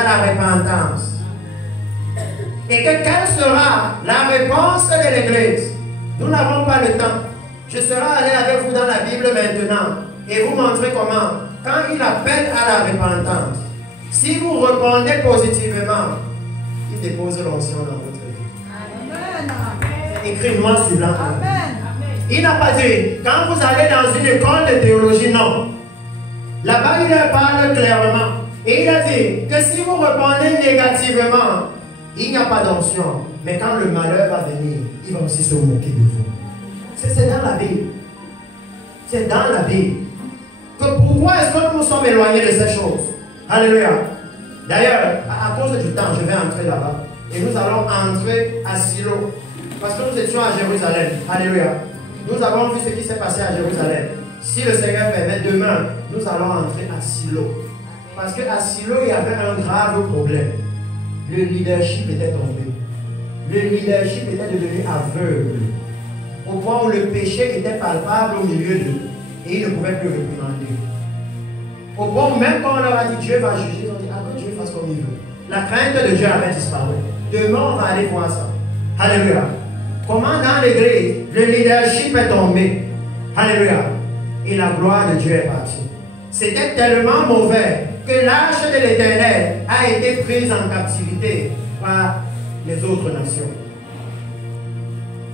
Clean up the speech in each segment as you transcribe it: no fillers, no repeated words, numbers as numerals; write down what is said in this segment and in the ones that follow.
à la repentance. Et que quelle sera la réponse de l'Église? Nous n'avons pas le temps. Je serai allé avec vous dans la Bible maintenant et vous montrer comment, quand il appelle à la repentance, si vous répondez positivement, il dépose l'onction dans votre vie. Amen. Écrit noir sur blanc. Amen. Il n'a pas dit, quand vous allez dans une école de théologie, non. Là-bas, il parle clairement. Et il a dit que si vous répondez négativement, il n'y a pas d'onction. Mais quand le malheur va venir, il va aussi se moquer de vous. C'est dans la Bible. C'est dans la Bible. Que pourquoi est-ce que nous nous sommes éloignés de ces choses? Alléluia. D'ailleurs, à cause du temps, je vais entrer là-bas. Et nous allons entrer à Silo. Parce que nous étions à Jérusalem. Alléluia. Nous avons vu ce qui s'est passé à Jérusalem. Si le Seigneur permet, demain, nous allons entrer à Silo. Parce qu'à Silo, il y avait un grave problème. Le leadership était tombé. Le leadership était devenu aveugle. Au point où le péché était palpable au milieu d'eux. Et ils ne pouvaient plus réprimander. Au point où même quand on leur a dit Dieu va juger, ils ont dit ah que Dieu fasse comme il veut. La crainte de Dieu avait disparu. Demain, on va aller voir ça. Alléluia. Comment dans l'église, le leadership est tombé. Alléluia. Et la gloire de Dieu est partie. C'était tellement mauvais que l'arche de l'Éternel a été prise en captivité par les autres nations.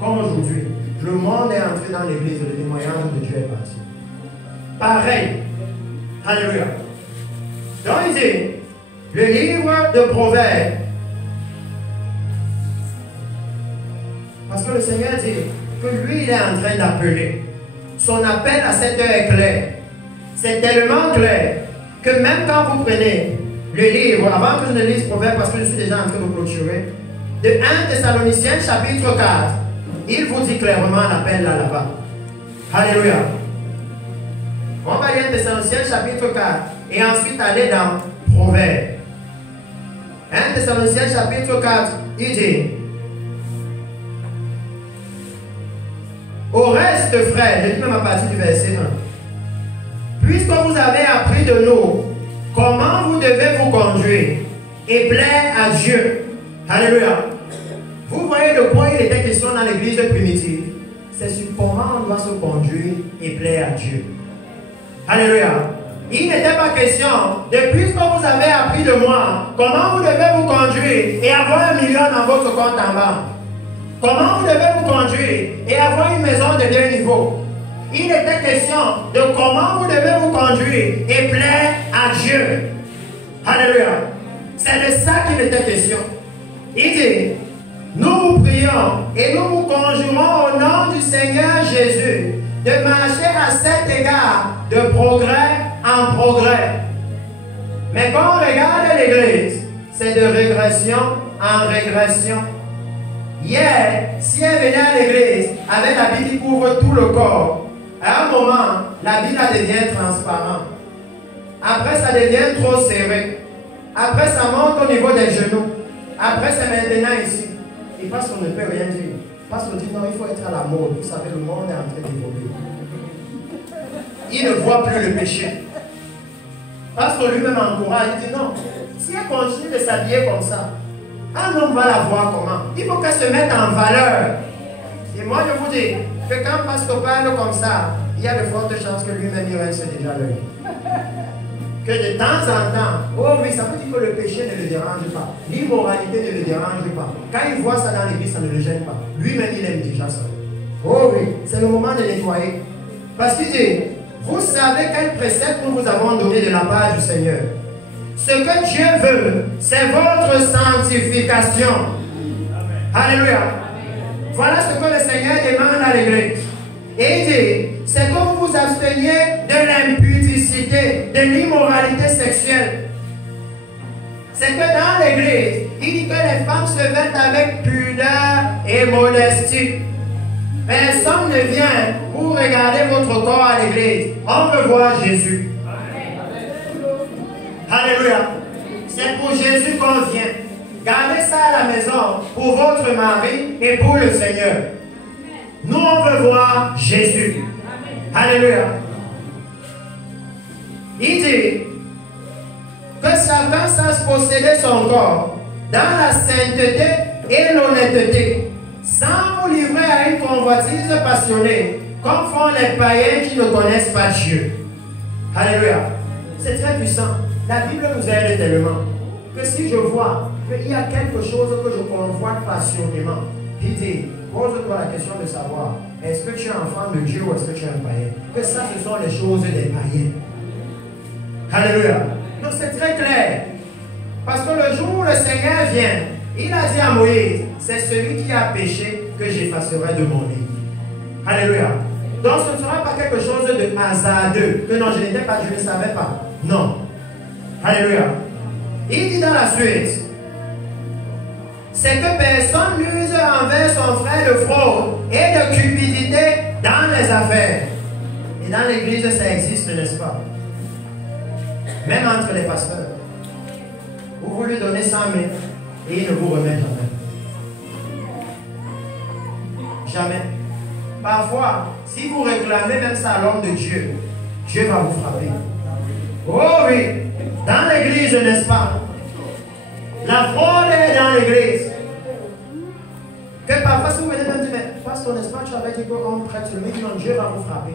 Comme aujourd'hui, le monde est entré dans l'église et le témoignage de Dieu est parti. Pareil. Alléluia. Donc il dit, le livre de Proverbes, parce que le Seigneur dit que lui, il est en train d'appeler. Son appel à cette heure est clair. C'est tellement clair que même quand vous prenez le livre, avant que je ne lise Proverbes, parce que je suis déjà en train de clôturer, de 1 Thessaloniciens chapitre 4, il vous dit clairement l'appel là-bas. Alléluia. On va lire Thessaloniciens chapitre 4 et ensuite aller dans Proverbes. 1 Thessaloniciens chapitre 4, il dit, au reste, frères, je lis même à partir du verset 1. Puisque vous avez appris de nous comment vous devez vous conduire et plaire à Dieu. Alléluia. Vous voyez de quoi il était question dans l'église primitive. C'est sur comment on doit se conduire et plaire à Dieu. Alléluia. Il n'était pas question de puisque vous avez appris de moi comment vous devez vous conduire et avoir 1 million dans votre compte en banque. Comment vous devez vous conduire et avoir une maison de 2 niveaux. Il était question de comment vous devez vous conduire et plaire à Dieu. Alléluia. C'est de ça qu'il était question. Il dit, nous vous prions et nous vous conjurons au nom du Seigneur Jésus de marcher à cet égard de progrès en progrès. Mais quand on regarde l'église, c'est de régression en régression. Hier, si elle venait à l'église avec l'habit qui couvre tout le corps, à un moment, l'habit devient transparent. Après, ça devient trop serré. Après, ça monte au niveau des genoux. Après, c'est maintenant ici. Et parce qu'on ne peut rien dire. Parce qu'on dit non, il faut être à la mode. Vous savez, le monde est en train d'évoluer. Il ne voit plus le péché. Parce que lui-même encourage, il dit non. Si elle continue de s'habiller comme ça, un homme va la voir comment? Il faut qu'elle se mette en valeur. Et moi, je vous dis que quand Pasteur parle comme ça, il y a de fortes chances que lui-même il rince déjà l'œil. Que de temps en temps, oh oui, ça veut dire que le péché ne le dérange pas. L'immoralité ne le dérange pas. Quand il voit ça dans l'église, ça ne le gêne pas. Lui-même, il aime déjà ça. Oh oui, c'est le moment de nettoyer. Parce qu'il dit, vous savez quel précepte nous vous avons donné de la part du Seigneur. Ce que Dieu veut, c'est votre sanctification. Amen. Alléluia. Amen. Voilà ce que le Seigneur demande à l'église. Et il dit, c'est que vous vous absteniez de l'impudicité, de l'immoralité sexuelle. C'est que dans l'église, il dit que les femmes se vêtent avec pudeur et modestie. Personne ne vient pour regarder votre corps à l'église. On veut voir Jésus. Alléluia. C'est pour Jésus qu'on vient. Gardez ça à la maison pour votre mari et pour le Seigneur. Nous, on veut voir Jésus. Alléluia. Il dit que chacun sache posséder son corps dans la sainteté et l'honnêteté, sans vous livrer à une convoitise passionnée, comme font les païens qui ne connaissent pas Dieu. Alléluia. C'est très puissant. La Bible nous aide tellement que si je vois qu'il y a quelque chose que je convoite passionnément, il dit, pose-toi la question de savoir, est-ce que tu es enfant de Dieu ou est-ce que tu es un païen? Que ça, ce sont les choses des païens. Alléluia. Donc c'est très clair. Parce que le jour où le Seigneur vient, il a dit à Moïse, c'est celui qui a péché que j'effacerai de mon lit. Alléluia. Donc ce ne sera pas quelque chose de hasardeux, que non, je n'étais pas, je ne savais pas. Non. Alléluia. Il dit dans la suite, c'est que personne n'use envers son frère de fraude et de cupidité dans les affaires. Et dans l'église, ça existe, n'est-ce pas? Même entre les pasteurs. Vous lui donnez 100 000 et il ne vous remet jamais. Jamais. Parfois, si vous réclamez même ça à l'homme de Dieu, Dieu va vous frapper. Oh oui, dans l'église, n'est-ce pas? La fraude est dans l'église. Que parfois, si vous venez me dire, mais pasteur, n'est-ce pas, tu avais dit qu'on prête le mec, Dieu va vous frapper.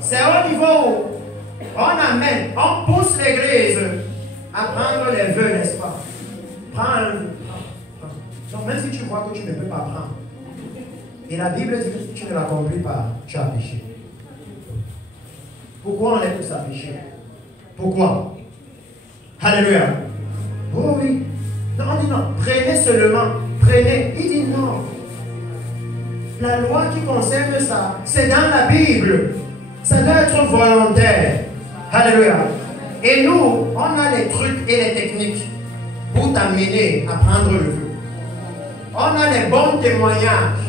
C'est au niveau où on amène, on pousse l'église à prendre les vœux, n'est-ce pas? Prends. Donc, même si tu vois que tu ne peux pas prendre, et la Bible dit que si tu ne l'accomplis pas, tu as péché. Pourquoi on est tous à pécher? Pourquoi? Alléluia. Oh oui. Non, on dit non. Prenez seulement. Prenez. Il dit non. La loi qui concerne ça, c'est dans la Bible. Ça doit être volontaire. Alléluia. Et nous, on a les trucs et les techniques pour t'amener à prendre le vœu. On a les bons témoignages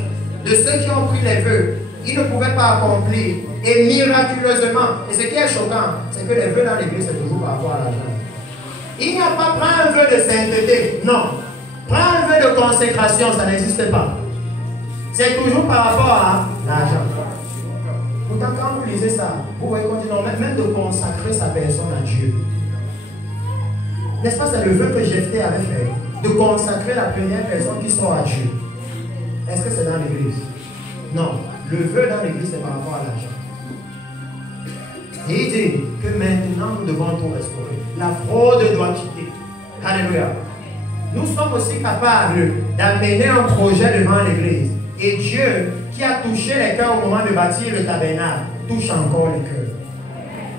de ceux qui ont pris les vœux. Ils ne pouvaient pas accomplir. Et miraculeusement. Et ce qui est choquant, c'est que les vœux dans l'église, c'est toujours par rapport à l'argent. Il n'y a pas pris un vœu de sainteté. Non. Prends un vœu de consécration, ça n'existe pas. C'est toujours par rapport à l'argent. Pourtant, quand vous lisez ça, vous voyez qu'on dit non, même de consacrer sa personne à Dieu. N'est-ce pas, c'est le vœu que Jephthé avait fait, de consacrer la première personne qui sort à Dieu. Est-ce que c'est dans l'église? Non. Le vœu dans l'église, c'est par rapport à l'argent. Et il dit que maintenant, nous devons tout restaurer. La fraude doit quitter. Alléluia. Nous sommes aussi capables d'amener un projet devant l'église. Et Dieu, qui a touché les cœurs au moment de bâtir le tabernacle, touche encore les cœurs.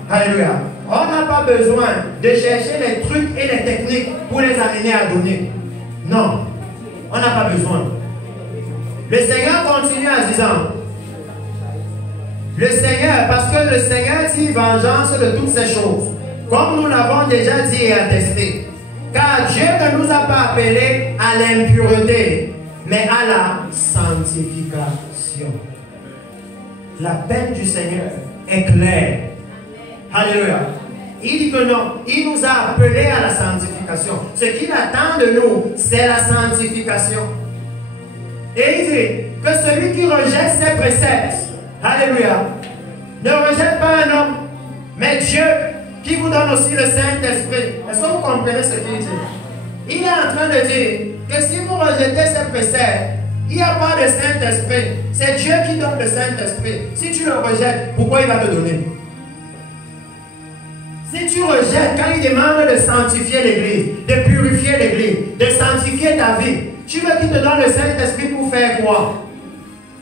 Alléluia. On n'a pas besoin de chercher les trucs et les techniques pour les amener à donner. Non. On n'a pas besoin. Le Seigneur continue en disant, le Seigneur, parce que le Seigneur tire vengeance de toutes ces choses, comme nous l'avons déjà dit et attesté. Car Dieu ne nous a pas appelés à l'impureté, mais à la sanctification. La peine du Seigneur est claire. Alléluia. Il dit que non, il nous a appelés à la sanctification. Ce qu'il attend de nous, c'est la sanctification. Et il dit que celui qui rejette ses préceptes, alléluia, ne rejette pas un homme, mais Dieu qui vous donne aussi le Saint-Esprit. Est-ce que vous comprenez ce qu'il dit? Il est en train de dire que si vous rejetez ses préceptes, il n'y a pas de Saint-Esprit. C'est Dieu qui donne le Saint-Esprit. Si tu le rejettes, pourquoi il va te donner? Si tu rejettes, quand il demande de sanctifier l'église, de purifier l'église, de sanctifier ta vie, tu veux qu'il te donne le Saint-Esprit pour faire quoi?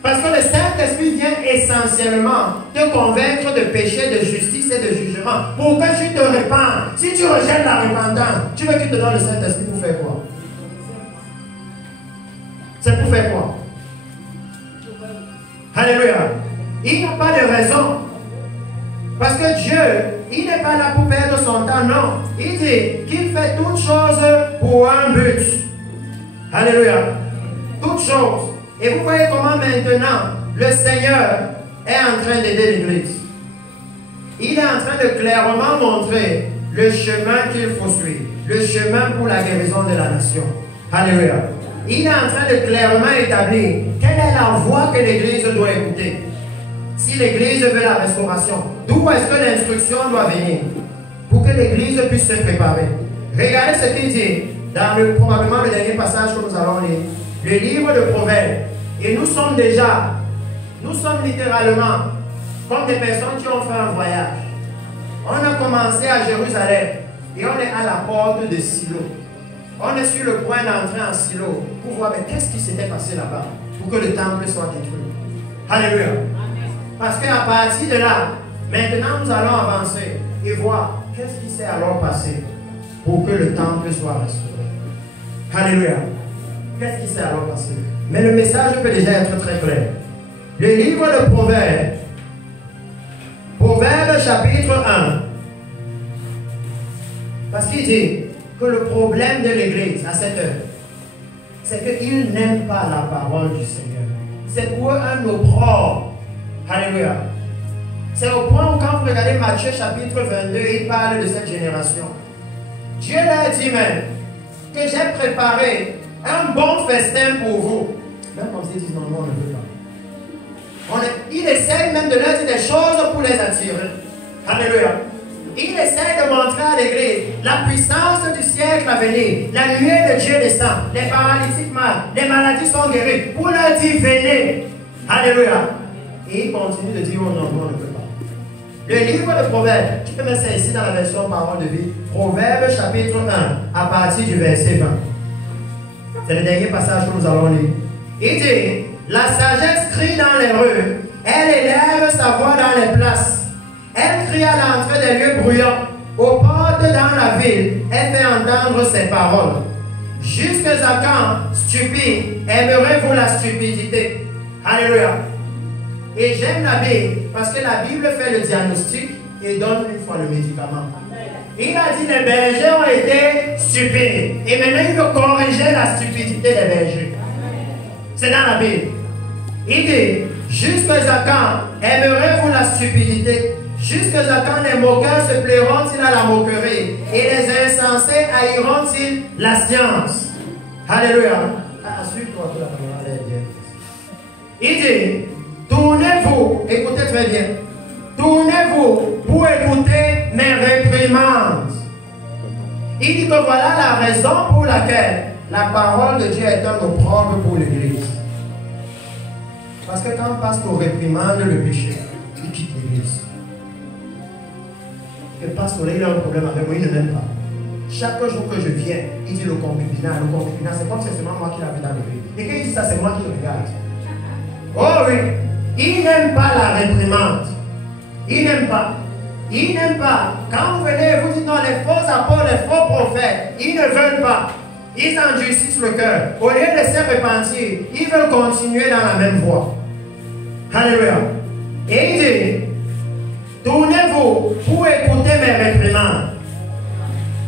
Parce que le Saint-Esprit vient essentiellement te convaincre de péché, de justice et de jugement. Pour que tu te répandes. Si tu rejettes la repentance, tu veux qu'il te donne le Saint-Esprit pour faire quoi? C'est pour faire quoi? Alléluia. Il n'y a pas de raison. Parce que Dieu, il n'est pas là pour perdre son temps, non. Il dit qu'il fait toutes choses pour un but. Alléluia. Toutes choses. Et vous voyez comment maintenant le Seigneur est en train d'aider l'Église. Il est en train de clairement montrer le chemin qu'il faut suivre. Le chemin pour la guérison de la nation. Alléluia. Il est en train de clairement établir quelle est la voie que l'Église doit écouter. Si l'Église veut la restauration, d'où est-ce que l'instruction doit venir? pour que l'église puisse se préparer. Regardez ce qu'il dit dans probablement le dernier passage que nous allons lire. Le livre de Proverbes. Et nous sommes littéralement comme des personnes qui ont fait un voyage. On a commencé à Jérusalem et on est à la porte de Silo. On est sur le point d'entrer en Silo pour voir qu'est-ce qui s'était passé là-bas pour que le temple soit détruit. Alléluia. Parce qu'à partir de là, maintenant nous allons avancer et voir qu'est-ce qui s'est alors passé pour que le temple soit restauré. Alléluia. Qu'est-ce qui s'est alors passé? Mais le message peut déjà être très clair. Le livre de Proverbes, Proverbes chapitre 1, parce qu'il dit que le problème de l'église à cette heure, c'est qu'ils n'aiment pas la parole du Seigneur. C'est pour eux un opprobre. Alléluia. C'est au point où quand vous regardez Matthieu chapitre 22, il parle de cette génération. Dieu leur dit même que j'ai préparé un bon festin pour vous. Même quand ils disent non, on ne veut pas. Il essaie même de leur dire des choses pour les attirer. Alléluia. Il essaie de montrer à l'église la puissance du siècle à venir. La nuée de Dieu descend. Les paralytiques marchent. Les maladies sont guéries. Pour leur dire venez. Alléluia. Et il continue de dire oh non, on ne peut pas. Le livre de Proverbes, tu peux mettre ça ici dans la version parole de vie. Proverbes chapitre 1, à partir du verset 20. C'est le dernier passage que nous allons lire. Il dit, la sagesse crie dans les rues, elle élève sa voix dans les places. Elle crie à l'entrée des lieux bruyants, aux portes dans la ville, elle fait entendre ses paroles. Jusqu'à quand, stupide, aimerez-vous la stupidité? Alléluia. Et j'aime la Bible parce que la Bible fait le diagnostic et donne une fois le médicament. Il a dit les bergers ont été stupides. Et maintenant il veut corriger la stupidité des bergers. C'est dans la Bible. Il dit, jusqu'à quand aimerez-vous la stupidité? Jusqu'à quand les moqueurs se plairont-ils à la moquerie? Et les insensés haïront-ils la science? Alléluia. Assure-toi que la parole est bien. Il dit, tournez-vous, écoutez très bien, tournez-vous pour écouter mes réprimandes. Il dit que voilà la raison pour laquelle la parole de Dieu est un opprobre pour l'Église. Parce que quand pasteur réprimande le péché, il quitte l'Église. Le pasteur, il a un problème avec moi, il ne m'aime pas. Chaque jour que je viens, il dit le concubinat, c'est comme si c'est seulement moi qui l'avais dans l'Église. Et quand il dit ça, c'est moi qui regarde. Oh oui, il n'aime pas la réprimande. Il n'aime pas. Il n'aime pas. Quand vous venez et vous dites non, les faux apôtres, les faux prophètes, ils ne veulent pas. Ils endurcissent le cœur. Au lieu de se repentir, ils veulent continuer dans la même voie. Alléluia. Et il dit, tournez-vous pour écouter mes réprimandes.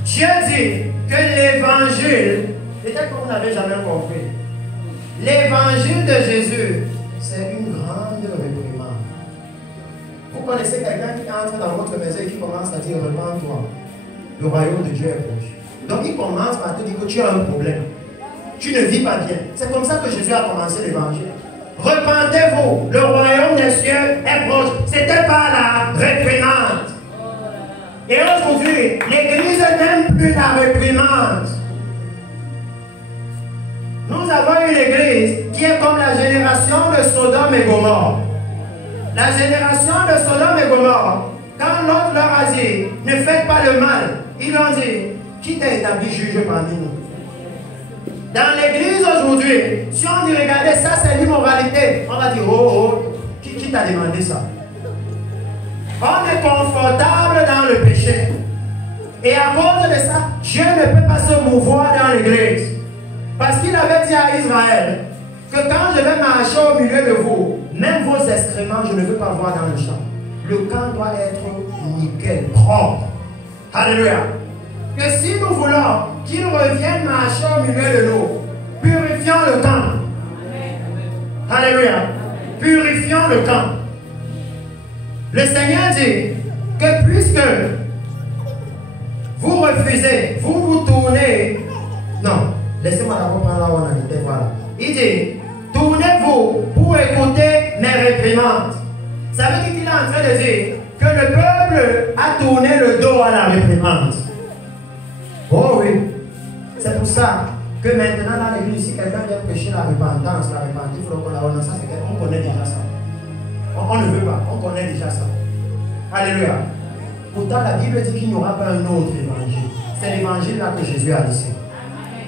Dieu dit que l'évangile, peut-être que vous n'avez jamais compris, l'évangile de Jésus, c'est une grande réprimande. Vous connaissez quelqu'un qui entre dans votre maison et qui commence à dire repens-toi. Le royaume de Dieu est proche. Donc il commence par te dire que tu as un problème. Tu ne vis pas bien. C'est comme ça que Jésus a commencé l'évangile. Repentez-vous, le royaume des cieux est proche. C'était pas la réprimande. Et aujourd'hui, l'Église n'aime plus la réprimande. Nous avons une Église qui est comme la génération de Sodome et Gomorrhe. La génération de Sodome et Gomorrhe, quand l'autre leur a dit, ne faites pas le mal, ils ont dit, qui t'a établi juge parmi nous? Dans l'église aujourd'hui, si on dit, regardez, ça c'est l'immoralité, on va dire, oh, qui t'a demandé ça? On est confortable dans le péché. Et à cause de ça, Dieu ne peut pas se mouvoir dans l'église. Parce qu'il avait dit à Israël, que quand je vais marcher au milieu de vous, même vos excréments, je ne veux pas voir dans le champ. Le camp doit être nickel, propre. Alléluia. Que si nous voulons qu'il revienne marcher au milieu de nous, purifions le camp. Alléluia. Purifions le camp. Le Seigneur dit que puisque vous refusez, vous tournez. Non, laissez-moi d'abord prendre là où on a été. Voilà. Il dit, tournez-vous pour écouter mes réprimandes. Ça veut dire qu'il est en train de dire que que le peuple a tourné le dos à la réprimande. Oh oui. C'est pour ça que maintenant dans l'église, si quelqu'un vient prêcher la repentance, il faut qu'on la renonce. Ça, c'est qu'on connaît déjà ça. On ne veut pas, on connaît déjà ça. Alléluia. Pourtant, la Bible dit qu'il n'y aura pas un autre évangile. C'est l'évangile là que Jésus a laissé.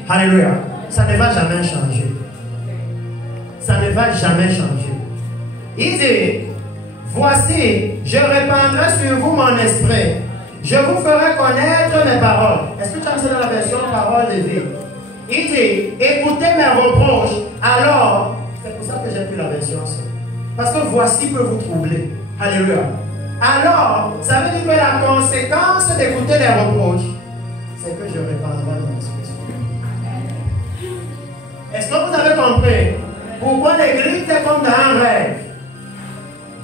Alléluia. Ça ne va jamais changer. Ça ne va jamais changer. Il dit, voici, je répandrai sur vous mon esprit. Je vous ferai connaître mes paroles. Est-ce que tu as ça dans la version parole de vie? Il dit, écoutez mes reproches. Alors, c'est pour ça que j'ai pris la version seule. Parce que voici peut vous troubler. Alléluia. Alors, ça veut dire que la conséquence d'écouter les reproches, c'est que je répandrai mon esprit. Est-ce que vous avez compris pourquoi l'église est comme dans un rêve?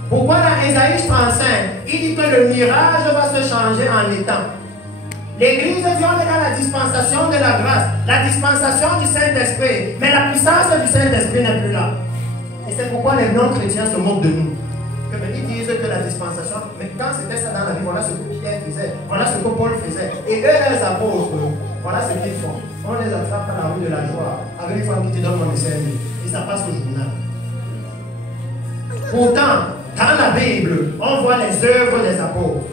Pourquoi dans Ésaïe 35, il dit que le mirage va se changer en étang? L'église dit on est dans la dispensation de la grâce, la dispensation du Saint-Esprit, mais la puissance du Saint-Esprit n'est plus là. Et c'est pourquoi les non-chrétiens se moquent de nous. Ils disent que la dispensation, mais quand c'était ça dans la vie, voilà ce que Pierre faisait, voilà ce que Paul faisait. Et eux, les apôtres, voilà ce qu'ils font. On les attrape dans la rue de la joie, avec une femme qui te donne mon service. Et ça passe au journal. Pourtant, dans la Bible, on voit les œuvres des apôtres.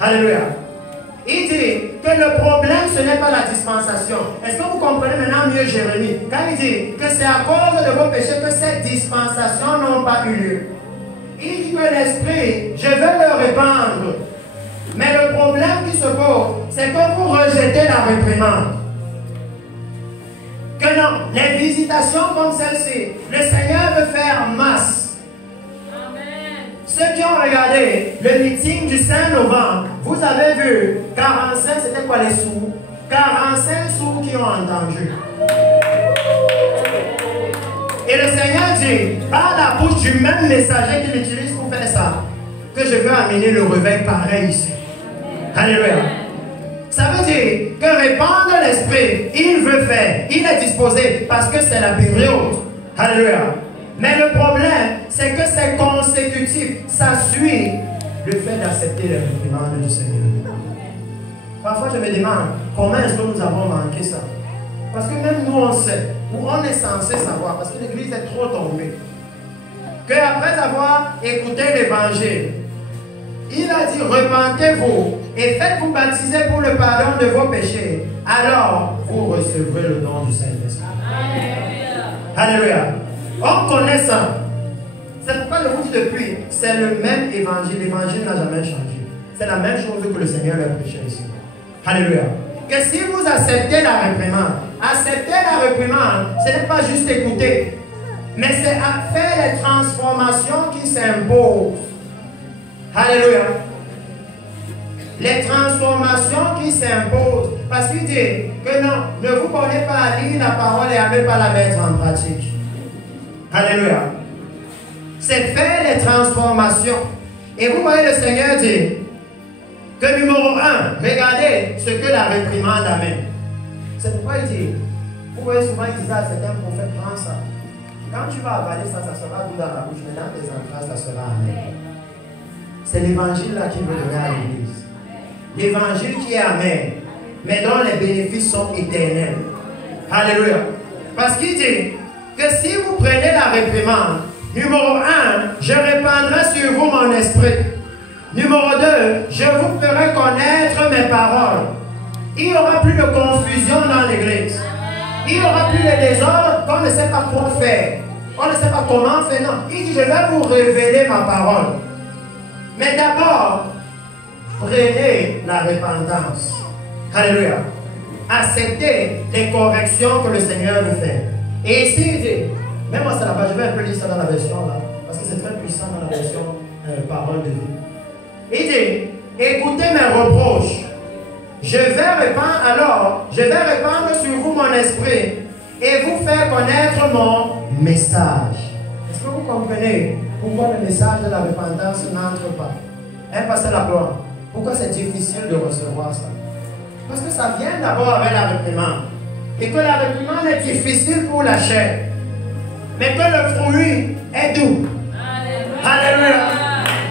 Alléluia. Il dit que le problème, ce n'est pas la dispensation. Est-ce que vous comprenez maintenant mieux Jérémie? Quand il dit que c'est à cause de vos péchés que ces dispensations n'ont pas eu lieu. Il dit que l'Esprit, je vais le répandre. Mais le problème qui se pose, c'est que vous rejetez la réprimande. Que non, les visitations comme celle-ci, le Seigneur veut faire masse. Amen. Ceux qui ont regardé le meeting du 5 novembre, vous avez vu 45, c'était quoi les sourds? 45 sourds qui ont entendu. Et le Seigneur dit, par la bouche du même messager qu'il utilise pour faire ça, que je veux amener le réveil pareil ici. Alléluia. Ça veut dire que répandre l'esprit, il veut faire, il est disposé parce que c'est la période. Alléluia. Mais le problème, c'est que c'est consécutif, ça suit le fait d'accepter les réprimandes du Seigneur. Parfois je me demande, comment est-ce que nous avons manqué ça? Parce que même nous on sait, ou on est censé savoir, parce que l'église est trop tombée, qu'après avoir écouté l'évangile, il a dit, repentez-vous et faites-vous baptiser pour le pardon de vos péchés. Alors, vous recevrez le don du Saint-Esprit. Alléluia. On connaît ça. C'est pourquoi je vous dis depuis, c'est le même évangile. L'évangile n'a jamais changé. C'est la même chose que le Seigneur a prêché ici. Alléluia. Que si vous acceptez la réprimande, accepter la réprimande, ce n'est pas juste écouter, mais c'est à faire les transformations qui s'imposent. Alléluia. Les transformations qui s'imposent. Parce qu'il dit que non, ne vous prenez pas à lire la parole et à ne pas la mettre en pratique. Alléluia. C'est faire les transformations. Et vous voyez le Seigneur dire que numéro 1, regardez ce que la réprimande amène. C'est pourquoi il dit, vous voyez souvent il dit ça, c'est un prophète, prends ça. Quand tu vas avaler ça, ça sera doux dans la bouche, mais dans tes entrailles, ça sera amer. C'est l'évangile là qui veut donner à l'église. L'évangile qui est amer, mais dont les bénéfices sont éternels. Alléluia. Parce qu'il dit que si vous prenez la réprimande, numéro 1, je répandrai sur vous mon esprit. Numéro 2, je vous ferai connaître mes paroles. Il n'y aura plus de confusion dans l'église. Il n'y aura plus de désordre qu'on ne sait pas quoi faire. On ne sait pas comment faire. Non, il dit, je vais vous révéler ma parole. Mais d'abord, prenez la repentance. Alléluia. Acceptez les corrections que le Seigneur veut faire. Et ici, il dit, même moi, c'est là-bas, je vais un peu lire ça dans la version là, parce que c'est très puissant dans la version parole de vie. Il dit, écoutez mes reproches. Je vais répandre, alors, je vais répandre sur vous mon esprit et vous faire connaître mon message. Est-ce que vous comprenez pourquoi le message de la repentance n'entre pas? Pasteur Laplan, pourquoi c'est difficile de recevoir ça? Parce que ça vient d'abord avec la réprimande. Et que la réprimande est difficile pour la chair. Mais que le fruit est doux. Alléluia.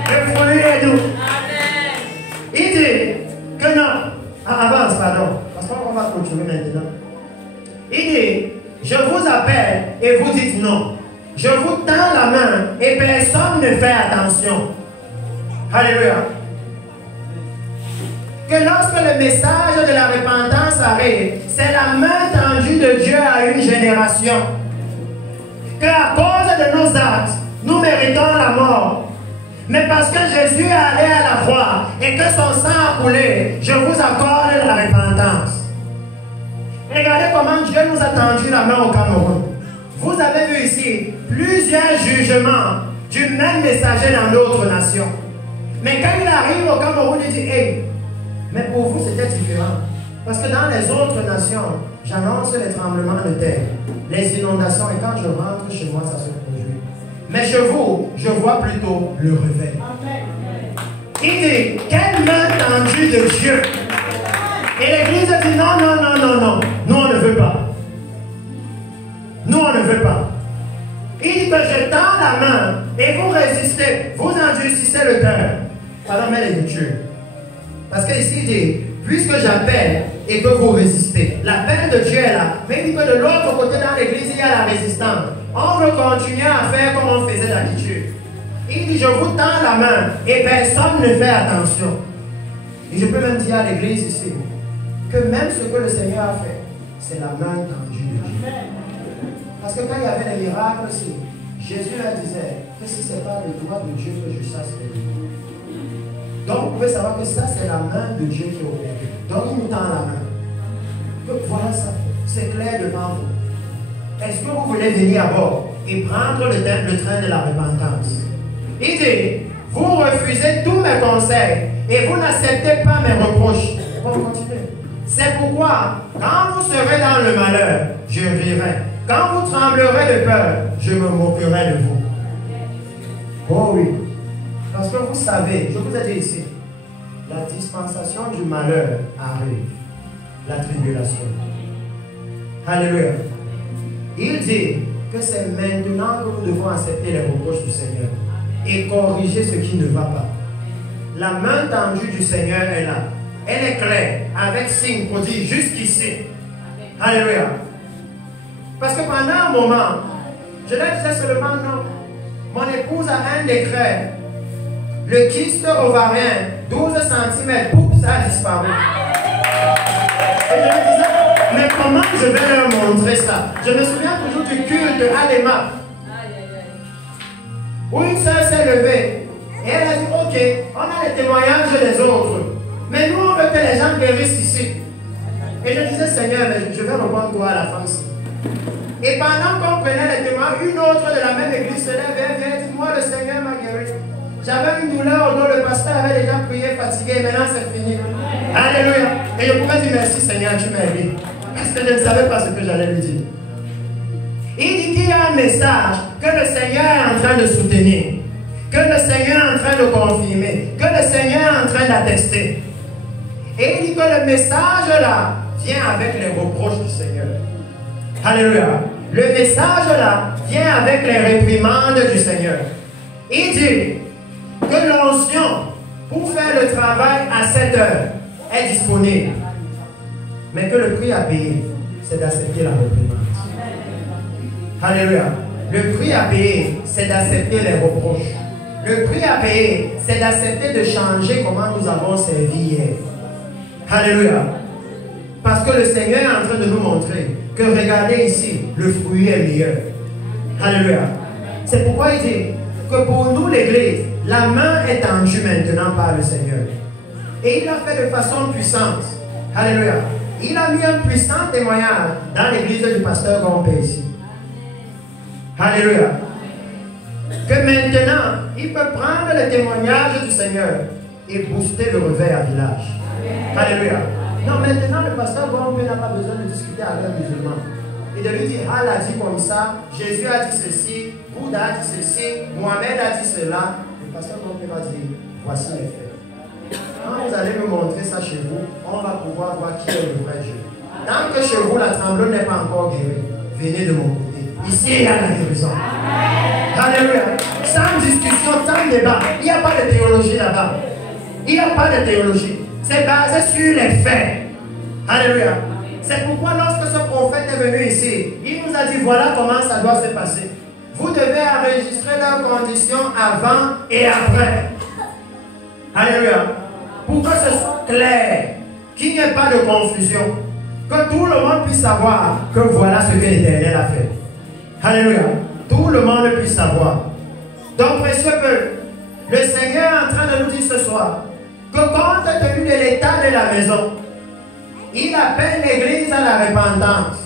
Le fruit est doux. continuer maintenant. Il dit, je vous appelle et vous dites non. Je vous tends la main et personne ne fait attention. Alléluia. Que lorsque le message de la repentance arrive, c'est la main tendue de Dieu à une génération. Qu'à cause de nos actes, nous méritons la mort. Mais parce que Jésus est allé à la croix et que son sang a coulé, je vous accorde la repentance. Regardez comment Dieu nous a tendu la main au Cameroun. Vous avez vu ici plusieurs jugements du même messager dans d'autres nations. Mais quand il arrive au Cameroun, il dit, hey, mais pour vous c'était différent. Parce que dans les autres nations, j'annonce les tremblements de terre, les inondations, et quand je rentre chez moi, ça se produit. Mais chez vous, je vois plutôt le réveil. Il dit, quelle main tendue de Dieu. Et l'Église dit, non, non, non, non, non, nous on ne veut pas. Nous on ne veut pas. Il dit que je tends la main et vous résistez, vous endurcissez le cœur. Pardon, mais les Dieu. Parce que ici il dit, puisque j'appelle et que vous résistez, l'appel de Dieu est là. Mais il dit que de l'autre côté dans l'église, il y a la résistance. On veut continuer à faire comme on faisait d'habitude. Il dit, je vous tends la main et personne ne fait attention. Et je peux même dire à l'église ici, que même ce que le Seigneur a fait, c'est la main tendue de Dieu. Parce que quand il y avait les miracles aussi, Jésus leur disait que si ce n'est pas le droit de Dieu que je chasse les démons. Donc vous pouvez savoir que ça c'est la main de Dieu qui opère. Donc il nous tend la main. Donc voilà ça, c'est clair devant vous. Est-ce que vous voulez venir à bord et prendre le train de la repentance? Il dit, vous refusez tous mes conseils et vous n'acceptez pas mes reproches. On va continuer. C'est pourquoi, quand vous serez dans le malheur, je rirai. Quand vous tremblerez de peur, je me moquerai de vous. Oh oui. Parce que vous savez, je vous ai dit ici, la dispensation du malheur arrive. La tribulation. Alléluia. Il dit que c'est maintenant que nous devons accepter les reproches du Seigneur et corriger ce qui ne va pas. La main tendue du Seigneur est là. Elle est claire, avec signe prodige jusqu'ici. Alléluia. Parce que pendant un moment, je leur disais seulement non. Mon épouse a un décret. Le kyste ovarien, 12 cm, poup, ça a disparu. Et je me disais, mais comment je vais leur montrer ça? Je me souviens toujours du culte à l'EMA, où une soeur s'est levée et elle a dit, ok, on a les témoignages des autres, mais nous on veut que les gens guérissent ici. Et je disais, Seigneur, je vais reprendre toi à la France. Et pendant qu'on prenait les témoins, une autre de la même église se lève et vient dire, moi le Seigneur m'a guéri. J'avais une douleur au dos, le pasteur avait déjà prié, fatigué, maintenant c'est fini. Alléluia. Et je pouvais dire merci Seigneur, tu m'as aidé. Parce que je ne savais pas ce que j'allais lui dire. Il dit qu'il y a un message que le Seigneur est en train de soutenir, que le Seigneur est en train de confirmer, que le Seigneur est en train d'attester. Et il dit que le message là vient avec les reproches du Seigneur. Alléluia. Le message là vient avec les réprimandes du Seigneur. Il dit que l'onction pour faire le travail à 7 heures est disponible. Mais que le prix à payer, c'est d'accepter la réprimande. Alléluia. Le prix à payer, c'est d'accepter les reproches. Le prix à payer, c'est d'accepter de changer comment nous avons servi hier. Alléluia. Parce que le Seigneur est en train de nous montrer que regardez ici, le fruit est meilleur. Alléluia. C'est pourquoi il dit que pour nous l'église, la main est tendue maintenant par le Seigneur. Et il l'a fait de façon puissante. Alléluia. Il a mis un puissant témoignage dans l'église du pasteur Gombe ici. Alléluia. Que maintenant, il peut prendre le témoignage du Seigneur et booster le réveil à village. Alléluia. Non, maintenant, le pasteur Gombe n'a pas besoin de discuter avec un musulman. Et de lui dire, Allah a dit comme ça, Jésus a dit ceci, Bouddha a dit ceci, Mohamed a dit cela. Le pasteur Gombe va dire, voici les faits. Quand vous allez me montrer ça chez vous, on va pouvoir voir qui est le vrai Dieu. Tant que chez vous, la tremblote n'est pas encore guérie, venez de mon côté. Ici, il y a la guérison. Alléluia. Sans discussion, sans débat. Il n'y a pas de théologie là-bas. Il n'y a pas de théologie. C'est basé sur les faits. Alléluia. C'est pourquoi lorsque ce prophète est venu ici, il nous a dit voilà comment ça doit se passer. Vous devez enregistrer leurs conditions avant et après. Alléluia. Pour que ce soit clair, qu'il n'y ait pas de confusion, que tout le monde puisse savoir que voilà ce que l'Éternel a fait. Alléluia. Tout le monde puisse savoir. Donc, précieux peuple, le Seigneur est en train de nous dire ce soir que compte tenu de l'état de la maison, il appelle l'Église à la repentance.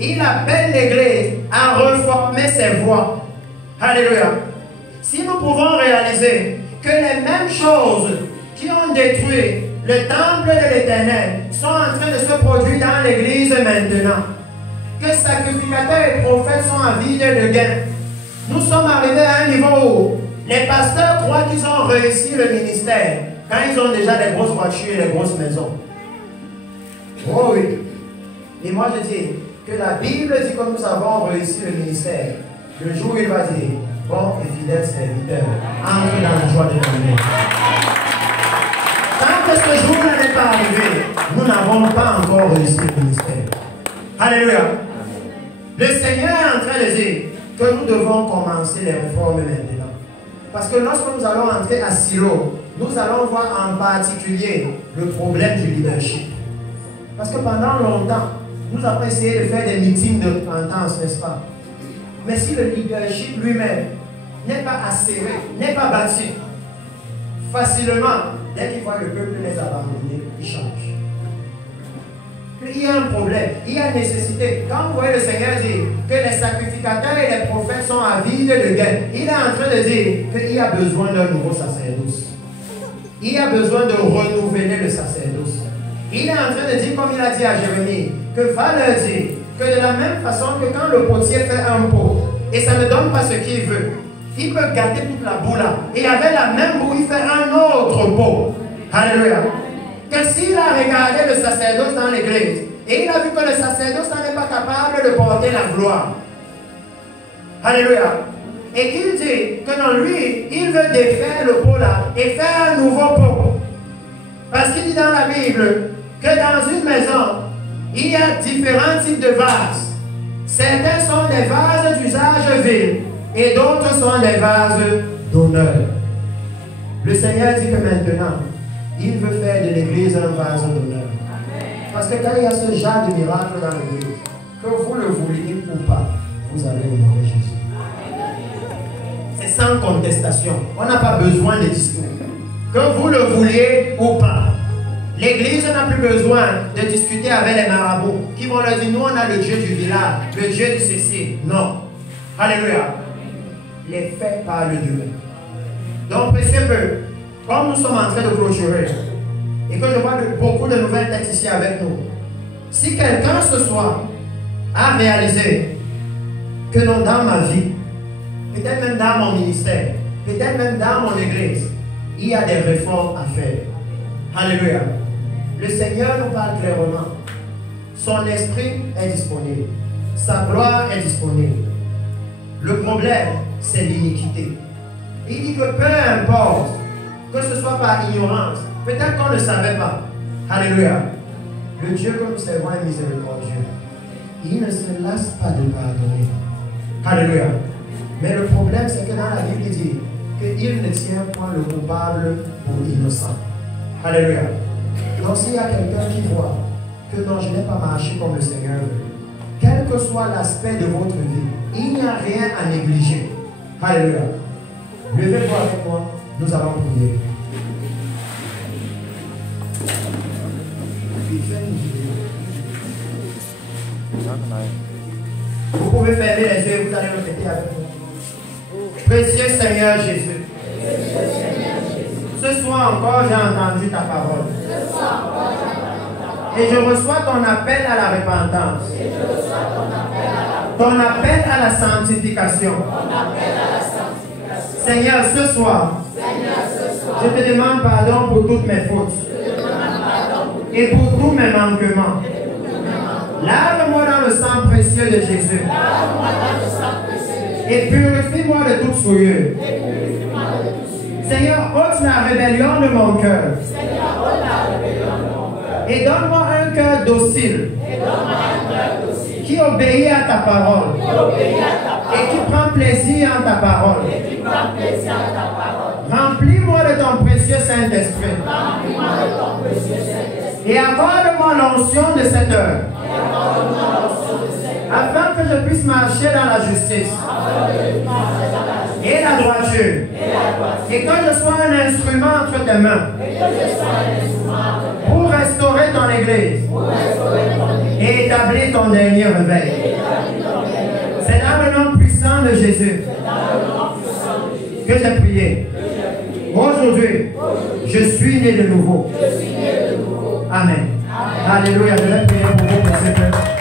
Il appelle l'Église à reformer ses voies. Alléluia. Si nous pouvons réaliser que les mêmes choses qui ont détruit le temple de l'Éternel sont en train de se produire dans l'Église maintenant, que sacrificateurs et prophètes sont en vide de gain, nous sommes arrivés à un niveau où les pasteurs croient qu'ils ont réussi le ministère quand ils ont déjà des grosses voitures et des grosses maisons. Oh oui. Et moi je dis que la Bible dit que nous avons réussi le ministère. Le jour où il va dire, bon et fidèle serviteur, entre dans la joie de l'Éternel. Tant que ce jour-là n'est pas arrivé, nous n'avons pas encore réussi le ministère. Alléluia. Le Seigneur est en train de dire que nous devons commencer les réformes maintenant. Parce que lorsque nous allons entrer à Silo, nous allons voir en particulier le problème du leadership. Parce que pendant longtemps, nous avons essayé de faire des meetings de repentance, n'est-ce pas? Mais si le leadership lui-même n'est pas acéré, n'est pas bâti, facilement, dès qu'il voit le peuple les abandonner, il change. Il y a un problème, il y a une nécessité. Quand vous voyez le Seigneur dire que les sacrificateurs et les prophètes sont avides de guerre, il est en train de dire qu'il y a besoin d'un nouveau sacerdoce. Il y a besoin de renouveler le sacerdoce. Il est en train de dire, comme il a dit à Jérémie, que va leur dire que de la même façon que quand le potier fait un pot et ça ne donne pas ce qu'il veut, il peut gâter toute la boue là. Et avec la même boue, il fait un autre pot. Alléluia. Que s'il a regardé le sacerdoce dans l'église et il a vu que le sacerdoce n'est pas capable de porter la gloire. Alléluia. Et qu'il dit que dans lui, il veut défaire le pot là et faire un nouveau pot. Parce qu'il dit dans la Bible que dans une maison, il y a différents types de vases. Certains sont des vases d'usage vil et d'autres sont des vases d'honneur. Le Seigneur dit que maintenant, il veut faire de l'église un vase d'honneur. Parce que quand il y a ce genre de miracle dans l'église, que vous le vouliez ou pas, vous allez honorer Jésus. C'est sans contestation. On n'a pas besoin de discours. Que vous le vouliez ou pas. L'église n'a plus besoin de discuter avec les marabouts qui vont leur dire, nous on a le Dieu du village, le Dieu de ceci. Non. Alléluia. Les faits parlent d'eux-mêmes. Donc, précieux peuple, comme nous sommes en train de clôturer, et que je vois beaucoup de nouvelles têtes ici avec nous, si quelqu'un ce soir a réalisé que non, dans ma vie, peut-être même dans mon ministère, peut-être même dans mon église, il y a des réformes à faire. Alléluia. Le Seigneur nous parle clairement. Son esprit est disponible. Sa gloire est disponible. Le problème, c'est l'iniquité. Il dit que peu importe, que ce soit par ignorance, peut-être qu'on ne savait pas. Alléluia. Le Dieu que nous servons est miséricordieux. Il ne se lasse pas de pardonner. Alléluia. Mais le problème, c'est que dans la Bible, il dit qu'il ne tient point le coupable pour innocent. Alléluia. Donc s'il y a quelqu'un qui voit que non, je n'ai pas marché comme le Seigneur veut, quel que soit l'aspect de votre vie, il n'y a rien à négliger. Alléluia. Levez-vous avec moi, nous allons prier. Vous pouvez fermer les yeux et vous allez répéter avec moi. Précieux Seigneur Jésus, ce soir encore j'ai entendu ta parole. Et je reçois ton appel à la repentance. Ton appel à la sanctification. Seigneur, ce soir, je te demande pardon pour toutes mes fautes et pour tous mes manquements. Lave-moi dans le sang précieux de Jésus et purifie-moi de toute souillure. Seigneur, ôte la rébellion de mon cœur Et donne-moi un cœur docile. Qui obéit à ta parole. Et qui prend plaisir en ta parole. Remplis-moi de ton précieux Saint-Esprit. Et accorde-moi l'onction de cette heure. Afin que je puisse marcher dans la justice et la droiture. Et que je sois un instrument entre tes mains pour restaurer ton Église et établir ton dernier réveil. C'est dans le nom puissant de Jésus que j'ai prié. Aujourd'hui, je suis né de nouveau. Amen. Alléluia. Je vais prier pour vous, monsieur.